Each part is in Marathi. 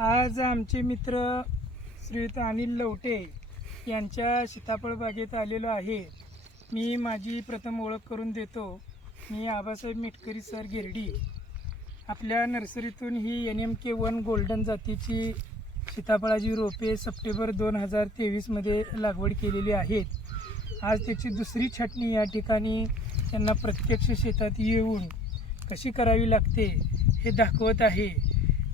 आज आमचे मित्र श्रीयुत अनिल लवटे यांच्या सीताफळ बागेत आलेलो आहे. मी माझी प्रथम ओळख करून देतो. मी आबासाहेब मिटकरी सर गिरडी. आपल्या नर्सरीतून ही N M K one golden जातीची सीताफळाची रोपे सप्टेंबर दोन हजार तेवीसमध्ये लागवड केलेली आहेत. आज त्याची दुसरी छाटणी या ठिकाणी त्यांना प्रत्यक्ष शेतात येऊन कशी करावी लागते हे दाखवत आहे.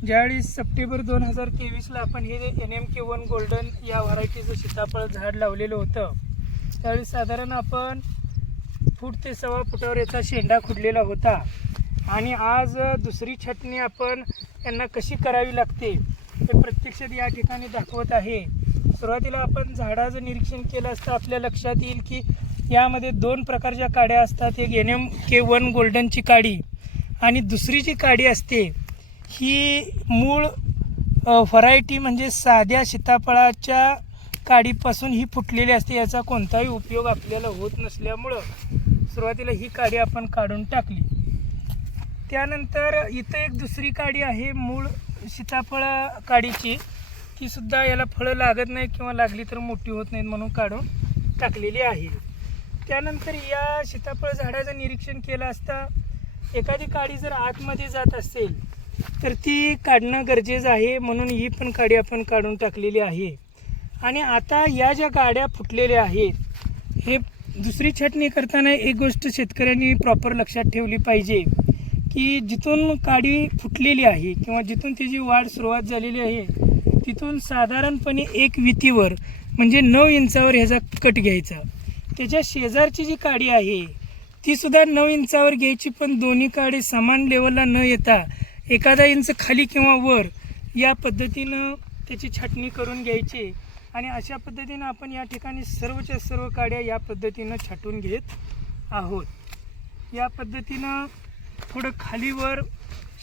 ज्यावेळी सप्टेंबर दोन हजार तेवीसला आपण हे N M K one golden या व्हरायटीचं सीताफळ झाड लावलेलं होतं त्यावेळी साधारण आपण फूट ते सव्वा फुटावर याचा शेंडा खुडलेला होता. आणि आज दुसरी छटणी आपण यांना कशी करावी लागते हे प्रत्यक्षात या ठिकाणी दाखवत आहे. सुरुवातीला आपण झाडाचं निरीक्षण केलं असता आपल्या लक्षात येईल की यामध्ये दोन प्रकारच्या काड्या असतात. एक एन एम के वन गोल्डनची काडी आणि दुसरी जी काडी असते. ही मूळ व्हरायटी म्हणजे साध्या सीताफळाच्या काडीपासून ही फुटलेली असते. याचा कोणताही उपयोग आपल्याला होत नसल्यामुळं सुरुवातीला ही काडी आपण काढून टाकली. त्यानंतर इथं एक दुसरी काडी आहे मूळ सीताफळ काडीची. ती सुद्धा याला फळं लागत नाही किंवा लागली तर मोठी होत नाहीत म्हणून काढून टाकलेली आहे. त्यानंतर या सीताफळ झाडाचं निरीक्षण केलं असता एखादी काडी जर आतमध्ये जात असेल तर ती काढणं गरजेचं आहे म्हणून ही पण काडी आपण काढून टाकलेली आहे. आणि आता या ज्या गाड्या फुटलेल्या आहेत हे दुसरी छटणी करताना एक गोष्ट शेतकऱ्यांनी प्रॉपर लक्षात ठेवली पाहिजे की जिथून काडी फुटलेली आहे किंवा जिथून तिची वाढ सुरुवात झालेली आहे तिथून साधारणपणे एक वितीवर म्हणजे नऊ इंचावर ह्याचा कट घ्यायचा. त्याच्या शेजारची जी काडी आहे तीसुद्धा नऊ इंचावर घ्यायची पण दोन्ही काडी समान लेवलला न येता एखादा इंच खाली किंवा वर या पद्धतीनं त्याची छाटणी करून घ्यायची आणि अशा पद्धतीनं आपण या ठिकाणी सर्वच्या सर्व काड्या या पद्धतीनं छाटून घेत आहोत. या पद्धतीनं थोडं खालीवर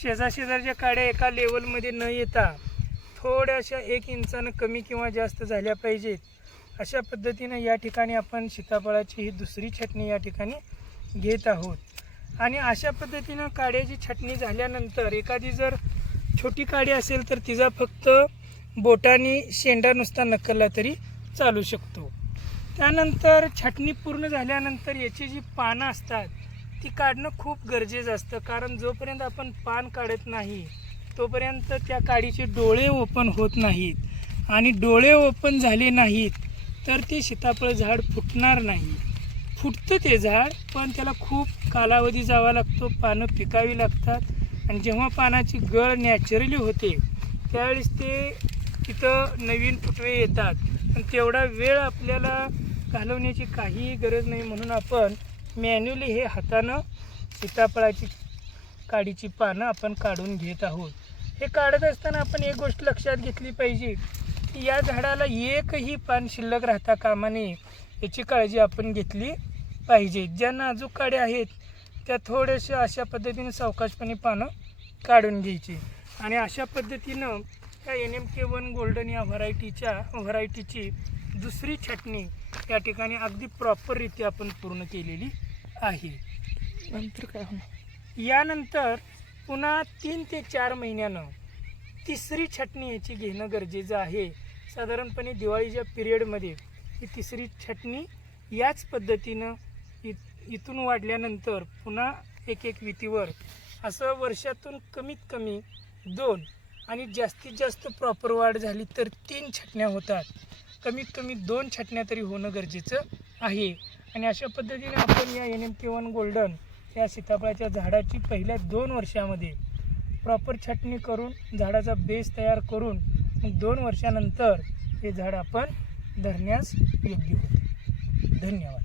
शेजाशेजारच्या काड्या एका लेवलमध्ये न येता थोड्याशा एक इंचानं कमी किंवा जास्त झाल्या पाहिजेत. अशा पद्धतीनं या ठिकाणी आपण सीताफळाची ही दुसरी छटणी या ठिकाणी घेत आहोत. आणि अशा पद्धतीनं काड्याची छटणी झाल्यानंतर एखादी जर छोटी काडी असेल तर तिचा फक्त बोटाने शेंडा नुसता नकलला तरी चालू शकतो. त्यानंतर छटणी पूर्ण झाल्यानंतर याची जी पानं असतात ती काढणं खूप गरजेचं असतं. कारण जोपर्यंत आपण पान काढत नाही तोपर्यंत त्या काडीचे डोळे ओपन होत नाहीत. आणि डोळे ओपन झाले नाहीत तर ते सीताफळ झाड फुटणार नाही. फुटतं ते झाड पण त्याला खूप कालावधी जावा लागतो पानं पिकावी लागतात. आणि जेव्हा पानाची गळ नॅचरली होते त्यावेळेस ते तिथं नवीन फुटवे येतात. पण तेवढा वेळ आपल्याला घालवण्याची काहीही गरज नाही. म्हणून आपण मॅन्युअली हे हातानं सीताफळाची काडीची पानं आपण काढून घेत आहोत. हे काढत असताना आपण एक गोष्ट लक्षात घेतली पाहिजे की या झाडाला एकही पान शिल्लक राहता कामा नये. याची काळजी आपण घेतली पाहिजे. ज्या नाजूक काड्या आहेत त्या थोड्याशा अशा पद्धतीने सावकाशपणे पानं काढून घ्यायची. आणि अशा पद्धतीनं या N M K one golden या व्हरायटीच्या व्हरायटीची दुसरी छटणी या ठिकाणी अगदी प्रॉपररित्या आपण पूर्ण केलेली आहे. नंतर काय होणार? यानंतर पुन्हा तीन ते चार महिन्यानं तिसरी छटणी याची घेणं गरजेचं आहे. साधारणपणे दिवाळीच्या पिरियडमध्ये ही तिसरी छटणी याच पद्धतीनं इ इथून वाढल्यानंतर पुन्हा एक एक वितीवर असं वर्षातून कमीत कमी दोन आणि जास्तीत जास्त प्रॉपर वाढ झाली तर तीन छटण्या होतात. कमीत कमी दोन छटण्या तरी होणं गरजेचं आहे. आणि अशा पद्धतीने आपण या N M K one golden या सीताफळाच्या झाडाची पहिल्या दोन वर्षामध्ये प्रॉपर छटणी करून झाडाचा बेस तयार करून दोन वर्षानंतर हे झाड आपण धरण्यास योग्य होते धन्यवाद